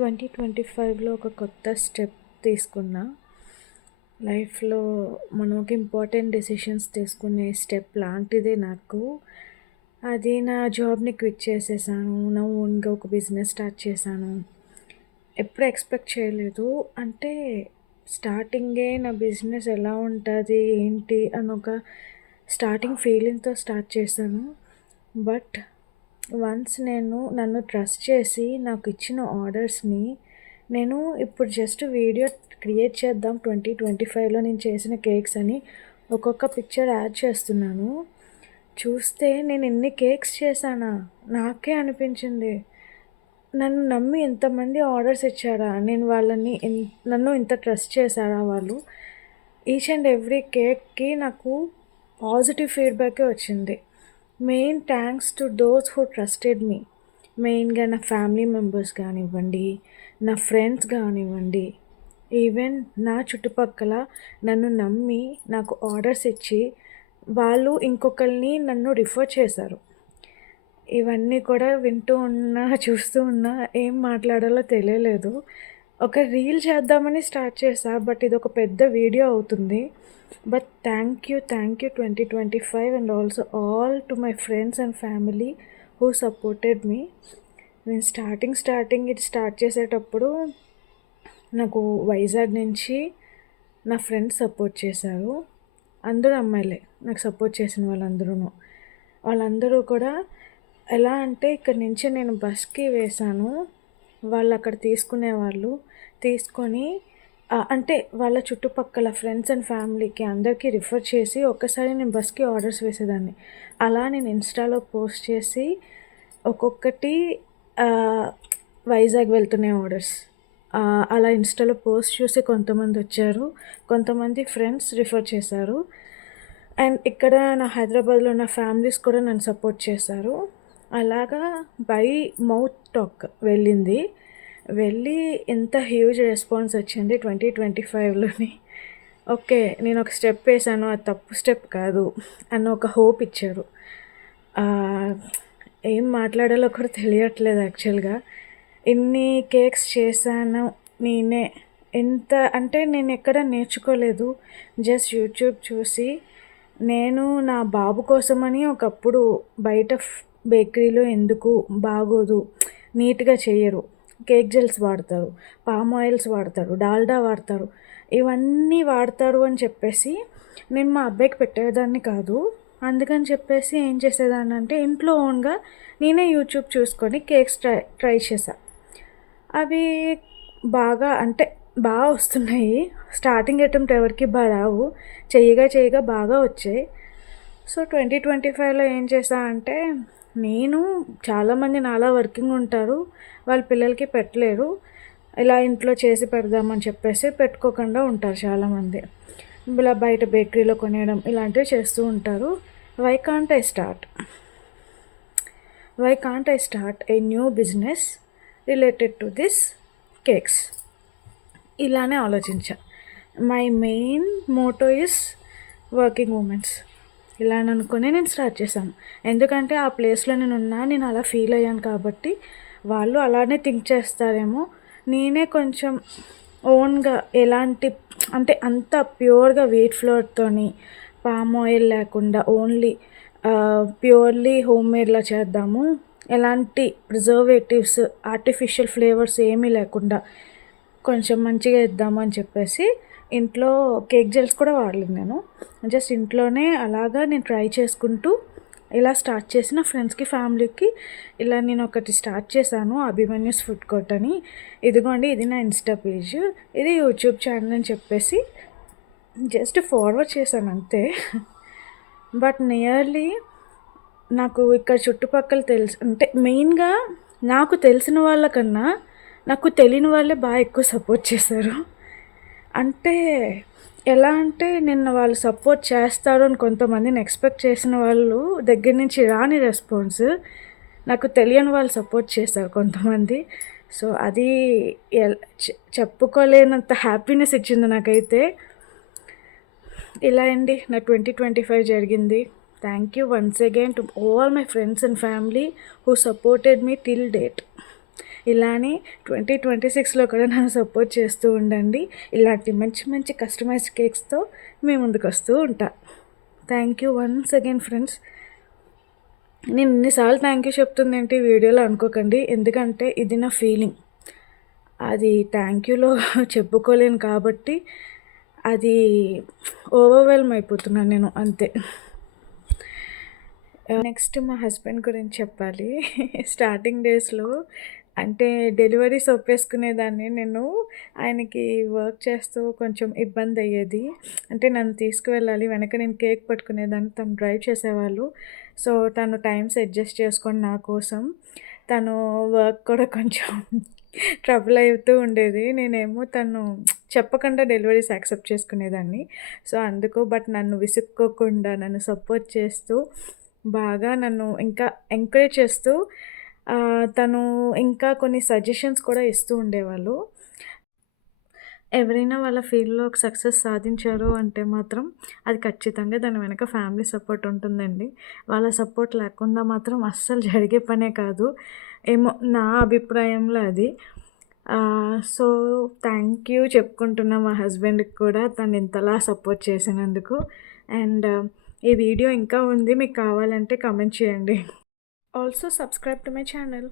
2025లో ఒక కొత్త స్టెప్ తీసుకున్నా. లైఫ్‌లో మనం ఒక ఇంపార్టెంట్ డెసిషన్స్ తీసుకునే స్టెప్ లాంటిదే నాకు. అది నా జాబ్‌ని క్విట్ చేసేసాను. నా ఓన్‌గా ఒక బిజినెస్ స్టార్ట్ చేశాను. ఎప్పుడు ఎక్స్‌పెక్ట్ చేయలేదు. అంటే స్టార్టింగే నా బిజినెస్ ఎలా ఉంటది, ఏంటి అని ఒక స్టార్టింగ్ ఫీలింగ్‌తో స్టార్ట్ చేశాను. బట్ వన్స్ నన్ను ట్రస్ట్ చేసి నాకు ఇచ్చిన ఆర్డర్స్‌ని నేను ఇప్పుడు జస్ట్ వీడియో క్రియేట్ చేద్దాం 2025లో నేను చేసిన కేక్స్ అని ఒక్కొక్క పిక్చర్ యాడ్ చేస్తున్నాను. చూస్తే నేను ఇన్ని కేక్స్ చేశానా? నాకే అనిపించింది. నన్ను నమ్మి ఇంతమంది ఆర్డర్స్ ఇచ్చారా? నేను వాళ్ళని నన్ను ఇంత ట్రస్ట్ చేశారా వాళ్ళు? ఈచ్ అండ్ ఎవ్రీ కేక్‌కి నాకు పాజిటివ్ ఫీడ్‌బ్యాకే వచ్చింది. Main thanks to those who trusted me. మెయిన్‌గా నా ఫ్యామిలీ మెంబర్స్ కానివ్వండి, నా ఫ్రెండ్స్ కానివ్వండి, ఈవెన్ నా చుట్టుపక్కల నన్ను నమ్మి నాకు ఆర్డర్స్ ఇచ్చి వాళ్ళు ఇంకొకరిని నన్ను రిఫర్ చేశారు. ఇవన్నీ కూడా వింటూ ఉన్నా, చూస్తూ ఉన్నా ఏం మాట్లాడాలో తెలియలేదు. ఒక రీల్ చేద్దామని స్టార్ట్ చేశా. బట్ ఇదొక పెద్ద వీడియో అవుతుంది. But thank you 2025 and also all to my friends and family who supported me. నేను స్టార్టింగ్ ఇది స్టార్ట్ చేసేటప్పుడు నాకు వైజాగ్ నుంచి నా ఫ్రెండ్స్ సపోర్ట్ చేశారు. అందరూ అమ్మాయిలే నాకు సపోర్ట్ చేసిన వాళ్ళందరూను. వాళ్ళందరూ కూడా ఎలా అంటే ఇక్కడి నుంచి నేను బస్‌కి వేశాను. వాళ్ళు అక్కడ తీసుకునేవాళ్ళు. తీసుకొని అంటే వాళ్ళ చుట్టుపక్కల ఫ్రెండ్స్ అండ్ ఫ్యామిలీకి అందరికీ రిఫర్ చేసి ఒక్కసారి నేను బస్‌కి ఆర్డర్స్ వేసేదాన్ని. అలా నేను ఇన్‌స్టాలో పోస్ట్ చేసి ఒక్కొక్కటి వైజాగ్ వెళ్తున్నాయి ఆర్డర్స్. అలా ఇన్‌స్టాలో పోస్ట్ చూసి కొంతమంది వచ్చారు. కొంతమంది ఫ్రెండ్స్ రిఫర్ చేశారు. అండ్ ఇక్కడ నా హైదరాబాద్‌లో ఉన్న ఫ్యామిలీస్ కూడా నన్ను సపోర్ట్ చేశారు. అలాగా బై మౌత్ టాక్ వెళ్ళింది. వెళ్ళి ఎంత హ్యూజ్ రెస్పాన్స్ వచ్చింది 2025లోని. ఓకే. నేను ఒక స్టెప్ వేసాను. అది తప్పు స్టెప్ కాదు అన్న ఒక హోప్ ఇచ్చారు. ఏం మాట్లాడాలో కూడా తెలియట్లేదు యాక్చువల్‌గా. ఇన్ని కేక్స్ చేశాను నేనే. ఎంత అంటే నేనెక్కడ నేర్చుకోలేదు. జస్ట్ యూట్యూబ్ చూసి నేను నా బాబు కోసమని ఒకప్పుడు బయట బేకరీలో ఎందుకు బాగోదు, నీట్‌గా చెయ్యరు. కేక్ జెల్స్ వాడతారు, పామ్ ఆయిల్స్ వాడతారు, డాల్డా వాడతారు. ఇవన్నీ వాడతారు అని చెప్పేసి నేను మా అబ్బాయికి పెట్టేదాన్ని కాదు. అందుకని చెప్పేసి ఏం చేసేదాన్నంటే ఇంట్లో ఓన్‌గా నేనే యూట్యూబ్ చూసుకొని కేక్స్ ట్రై చేశా. అవి అంటే బాగా వస్తున్నాయి. స్టార్టింగ్ అటెంప్ట్ ఎవరికీ రావు. చెయ్యగా బాగా వచ్చాయి. సో 2025లో ఏం చేశా అంటే చాలామంది నాలా వర్కింగ్ ఉంటారు. వాళ్ళ పిల్లలకి పెట్టలేరు. ఇలా ఇంట్లో చేసి పెడదామని చెప్పేసి పెట్టుకోకుండా ఉంటారు చాలామంది. ఇలా బయట బేకరీలో కొనేయడం ఇలాంటివి చేస్తూ ఉంటారు. Why can't I start a new business related to this cakes? ఇలానే ఆలోచించా. My main motto is working womens. ఇలా అనుకుని నేను స్టార్ట్ చేశాను. ఎందుకంటే ఆ ప్లేస్లో నేను అలా ఫీల్ అయ్యాను కాబట్టి వాళ్ళు అలానే థింక్ చేస్తారేమో. నేనే కొంచెం ఓన్గా అంటే అంత ప్యూర్గా వీట్ ఫ్లోర్తోని పామ్ ఆయిల్ లేకుండా ఓన్లీ ప్యూర్లీ హోమ్ మేడ్లా చేద్దాము, ఎలాంటి ప్రిజర్వేటివ్స్ ఆర్టిఫిషియల్ ఫ్లేవర్స్ ఏమీ లేకుండా కొంచెం మంచిగా ఇద్దామని చెప్పేసి ఇంట్లో కేక్ జెల్స్ కూడా వాడలేదు నేను. జస్ట్ ఇంట్లోనే అలాగా నేను ట్రై చేసుకుంటూ ఇలా స్టార్ట్ చేసిన ఫ్రెండ్స్కి ఫ్యామిలీకి ఇలా నేను ఒకటి స్టార్ట్ చేశాను, అభిమన్యూస్ ఫుడ్ కోర్ట్ అని. ఇదిగోండి, ఇది నా ఇన్స్టా పేజ్, ఇది యూట్యూబ్ ఛానల్ అని చెప్పేసి జస్ట్ ఫార్వర్డ్ చేశాను అంతే. బట్ నియర్లీ నాకు ఇక్కడ చుట్టుపక్కల అంటే మెయిన్గా నాకు తెలిసిన వాళ్ళకన్నా నాకు తెలియని వాళ్ళే బాగా ఎక్కువ సపోర్ట్ చేశారు. అంటే ఎలా అంటే వాళ్ళు సపోర్ట్ చేస్తారు అని కొంతమందిని ఎక్స్పెక్ట్ చేసిన వాళ్ళు దగ్గర నుంచి రాని రెస్పాన్స్ నాకు తెలియని వాళ్ళు సపోర్ట్ చేశారు కొంతమంది. సో అది చెప్పుకోలేనంత హ్యాపీనెస్ ఇచ్చింది నాకైతే. ఇలా అండి నా 2025 జరిగింది. Thank you once again to all my friends and family who supported me till date. ఇలానే 2026లో కూడా నన్ను సపోర్ట్ చేస్తూ ఉండండి. ఇలాంటి మంచి మంచి కస్టమైజ్డ్ కేక్స్‌తో మీ ముందుకొస్తూ ఉంటా. Thank you once again friends. నేను ఇన్నిసార్లు థ్యాంక్ యూ చెప్తుందేంటి వీడియోలో అనుకోకండి. ఎందుకంటే ఇది నా ఫీలింగ్. అది థ్యాంక్ యూలో చెప్పుకోలేను కాబట్టి అది ఓవర్‌వెల్మ్ అయిపోతున్నాను నేను అంతే. నెక్స్ట్ మా హస్బెండ్ గురించి చెప్పాలి. స్టార్టింగ్ డేస్‌లో అంటే డెలివరీస్ ఒప్పేసుకునేదాన్ని నేను. ఆయనకి వర్క్ చేస్తూ కొంచెం ఇబ్బందయ్యేది. అంటే నన్ను తీసుకువెళ్ళాలి. వెనక నేను కేక్ పట్టుకునేదాన్ని. తను డ్రైవ్ చేసేవాళ్ళు. సో, తను టైమ్స్ అడ్జస్ట్ చేసుకొని నా కోసం. తను వర్క్ కూడా కొంచెం ట్రబుల్ అవుతూ ఉండేది. నేనేమో తను చెప్పకుండా డెలివరీస్ యాక్సెప్ట్ చేసుకునేదాన్ని. సో, అందుకు బట్ నన్ను విసుక్కోకుండా నన్ను సపోర్ట్ చేస్తూ బాగా నన్ను ఇంకా ఎంకరేజ్ చేస్తూ తను ఇంకా కొన్ని సజెషన్స్ కూడా ఇస్తూ ఉండేవాళ్ళు. ఎవరైనా వాళ్ళ ఫీల్డ్‌లో ఒక సక్సెస్ సాధించారు అంటే మాత్రం అది ఖచ్చితంగా దాని వెనక ఫ్యామిలీ సపోర్ట్ ఉంటుందండి. వాళ్ళ సపోర్ట్ లేకుండా మాత్రం అస్సలు జరిగే పనే కాదు. ఏమో నా అభిప్రాయంలో అది. సో, థ్యాంక్ యూ చెప్పుకుంటున్నా మా హస్బెండ్‌కి కూడా తను ఇంతలా సపోర్ట్ చేసినందుకు. అండ్ ఈ వీడియో ఇంకా ఉంది. మీకు కావాలంటే కామెంట్ చేయండి. Also subscribe to my channel.